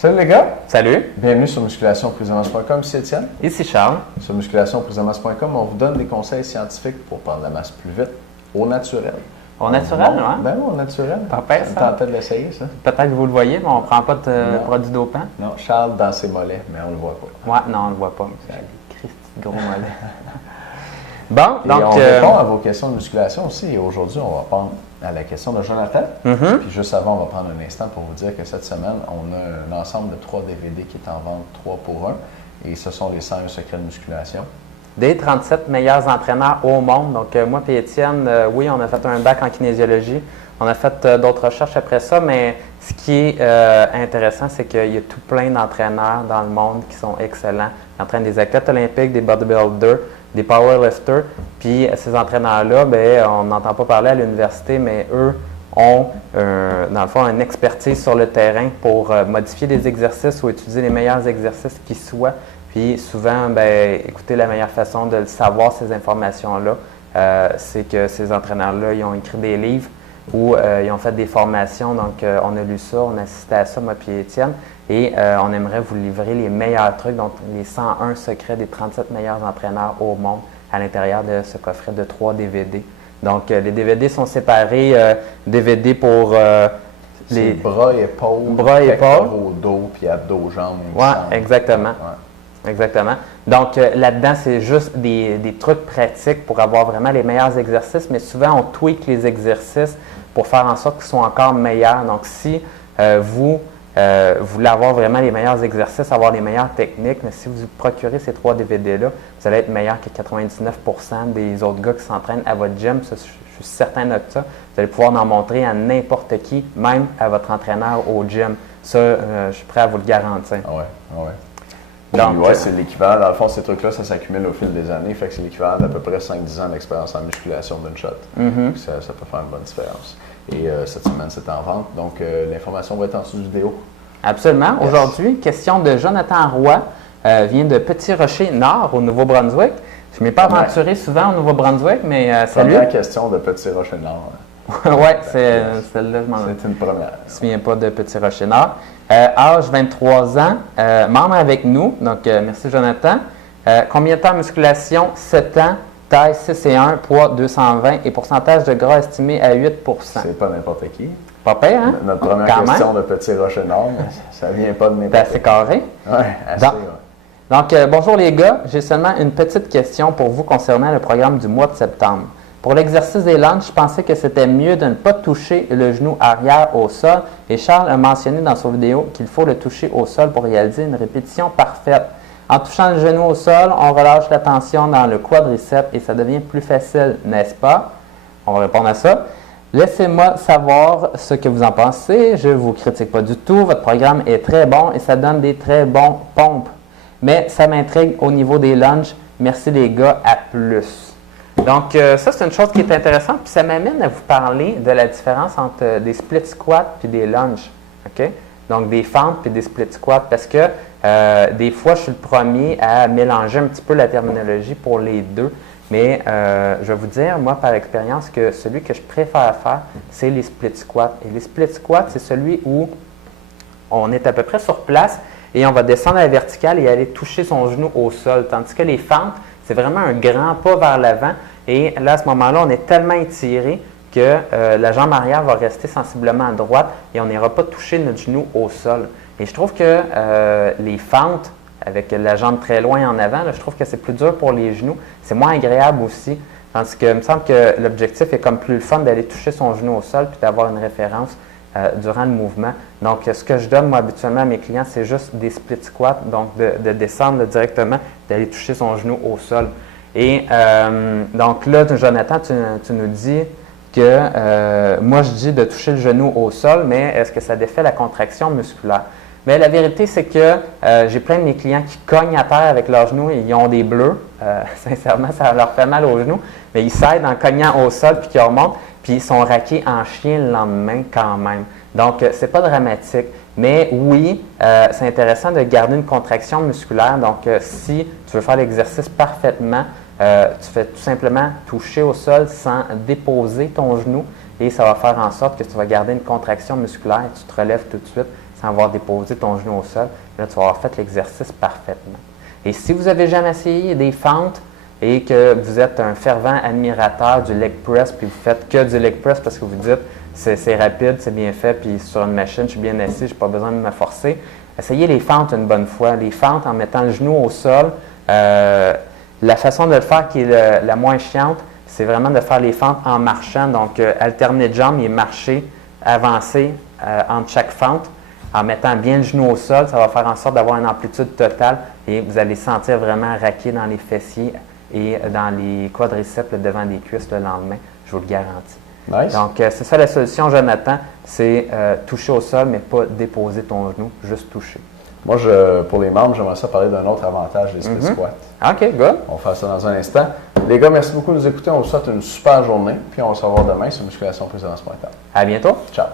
Salut les gars! Salut! Bienvenue sur musculationprisemasse.com, ici Étienne. Ici Charles. Sur musculationprisemasse.com, on vous donne des conseils scientifiques pour prendre la masse plus vite, au naturel. Au naturel, hein? Ben oui, au naturel. Parfait, ça me ça. tentait de l'essayer, ça. Peut-être que vous le voyez, mais on ne prend pas de produits dopants. Non, Charles dans ses mollets, mais on ne le voit pas. Ouais, non, on ne le voit pas. Christ, gros mollet. Bon, Et donc. on répond à vos questions de musculation aussi. Et aujourd'hui, on va prendre à la question de Jonathan. Puis juste avant, on va prendre un instant pour vous dire que cette semaine, on a un ensemble de 3 DVD qui est en vente 3 pour 1. Et ce sont les 101 secrets de musculation. Des 37 meilleurs entraîneurs au monde. Donc, moi et Étienne, oui, on a fait un bac en kinésiologie. On a fait d'autres recherches après ça, mais ce qui est intéressant, c'est qu'il y a tout plein d'entraîneurs dans le monde qui sont excellents. Ils entraînent des athlètes olympiques, des bodybuilders, des powerlifters. Puis ces entraîneurs-là, ben, on n'entend pas parler à l'université, mais eux ont, dans le fond, une expertise sur le terrain pour modifier des exercices ou utiliser les meilleurs exercices qui soient. Puis souvent, ben, écoutez, la meilleure façon de savoir ces informations-là, c'est que ces entraîneurs-là, ils ont écrit des livres ou ils ont fait des formations. Donc, on a lu ça, on a assisté à ça, moi et Étienne. Et on aimerait vous livrer les meilleurs trucs, donc les 101 secrets des 37 meilleurs entraîneurs au monde à l'intérieur de ce coffret de 3 DVD. Donc, les DVD sont séparés, DVD pour les bras et épaules, au dos, puis abdos, jambes. Oui, exactement. Ouais. Exactement. Donc, là-dedans, c'est juste des trucs pratiques pour avoir vraiment les meilleurs exercices, mais souvent, on tweak les exercices pour faire en sorte qu'ils soient encore meilleurs. Donc, si vous voulez avoir vraiment les meilleurs exercices, avoir les meilleures techniques, mais si vous procurez ces 3 DVD-là, vous allez être meilleur que 99% des autres gars qui s'entraînent à votre gym. Ça, je suis certain de ça. Vous allez pouvoir en montrer à n'importe qui, même à votre entraîneur au gym. Ça, je suis prêt à vous le garantir. Ah ouais, ah ouais. Donc, ouais, c'est l'équivalent. Dans le fond, ces trucs-là, ça s'accumule au fil des années. Fait que c'est l'équivalent d'à peu près 5-10 ans d'expérience en musculation d'une shot. Ça peut faire une bonne différence. Et cette semaine, c'est en vente. Donc, l'information va être en dessous du vidéo. Absolument. Yes. Aujourd'hui, question de Jonathan Roy, vient de Petit Rocher Nord, au Nouveau-Brunswick. Je ne m'ai pas aventuré souvent au Nouveau-Brunswick, mais salut. Première question de Petit Rocher Nord. Oui, c'est celle-là, je m'en C'est une première. Je ne me souviens pas de Petit Rocher Nord. Âge 23 ans, membre avec nous. Donc, merci Jonathan. Combien de temps en musculation? 7 ans, taille 6 et 1, poids 220 et pourcentage de gras estimé à 8 C'est pas n'importe qui. Pas pire, hein? Notre première question de Petit Rocher Nord, ça vient pas de n'importe qui. C'est assez carré. Oui, assez. Donc, bonjour les gars. J'ai seulement une petite question pour vous concernant le programme du mois de septembre. Pour l'exercice des lunges, je pensais que c'était mieux de ne pas toucher le genou arrière au sol et Charles a mentionné dans son vidéo qu'il faut le toucher au sol pour réaliser une répétition parfaite. En touchant le genou au sol, on relâche la tension dans le quadriceps et ça devient plus facile, n'est-ce pas? On va répondre à ça. Laissez-moi savoir ce que vous en pensez. Je ne vous critique pas du tout. Votre programme est très bon et ça donne des très bons pompes. Mais ça m'intrigue au niveau des lunges. Merci les gars, à plus. Donc, ça, c'est une chose qui est intéressante. Puis ça m'amène à vous parler de la différence entre des split squats puis des lunges. OK? Donc, des fentes puis des split squats. Parce que des fois, je suis le premier à mélanger un petit peu la terminologie pour les deux. Mais je vais vous dire, moi, par expérience, que celui que je préfère faire, c'est les split squats. Et les split squats, c'est celui où on est à peu près sur place et on va descendre à la verticale et aller toucher son genou au sol. Tandis que les fentes, c'est vraiment un grand pas vers l'avant. Et là, à ce moment-là, on est tellement étiré que la jambe arrière va rester sensiblement à droite et on n'ira pas toucher notre genou au sol. Et je trouve que les fentes, avec la jambe très loin en avant, là, je trouve que c'est plus dur pour les genoux. C'est moins agréable aussi. Tandis que il me semble que l'objectif est comme plus le fun d'aller toucher son genou au sol puis d'avoir une référence durant le mouvement. Donc, ce que je donne, moi, habituellement à mes clients, c'est juste des split squats, donc de descendre là, directement, d'aller toucher son genou au sol. Et donc là, Jonathan, tu nous dis que moi, je dis de toucher le genou au sol, mais est-ce que ça défait la contraction musculaire? Mais la vérité, c'est que j'ai plein de mes clients qui cognent à terre avec leurs genoux et ils ont des bleus. Sincèrement, ça leur fait mal aux genoux, mais ils s'aident en cognant au sol puis qu'ils remontent, puis ils sont raqués en chien le lendemain quand même. Donc, c'est pas dramatique. Mais oui, c'est intéressant de garder une contraction musculaire. Donc, si tu veux faire l'exercice parfaitement, tu fais tout simplement toucher au sol sans déposer ton genou et ça va faire en sorte que tu vas garder une contraction musculaire et tu te relèves tout de suite sans avoir déposé ton genou au sol. Là, tu vas avoir fait l'exercice parfaitement. Et si vous n'avez jamais essayé des fentes et que vous êtes un fervent admirateur du leg press, puis vous faites que du leg press parce que vous dites c'est rapide, c'est bien fait, puis sur une machine, je suis bien assis, je n'ai pas besoin de me forcer, essayez les fentes une bonne fois. Les fentes en mettant le genou au sol, la façon de le faire qui est la moins chiante, c'est vraiment de faire les fentes en marchant. Donc, alterner de jambes et marcher, avancer entre chaque fente. En mettant bien le genou au sol, ça va faire en sorte d'avoir une amplitude totale et vous allez sentir vraiment raquer dans les fessiers et dans les quadriceps devant les cuisses le lendemain. Je vous le garantis. Nice. Donc, c'est ça la solution, Jonathan, c'est toucher au sol, mais pas déposer ton genou, juste toucher. Moi, pour les membres, j'aimerais ça parler d'un autre avantage des split squats. OK, good. On va faire ça dans un instant. Les gars, merci beaucoup de nous écouter. On vous souhaite une super journée. Puis on va se revoir demain sur musculation-prise-avance.com. À bientôt. Ciao.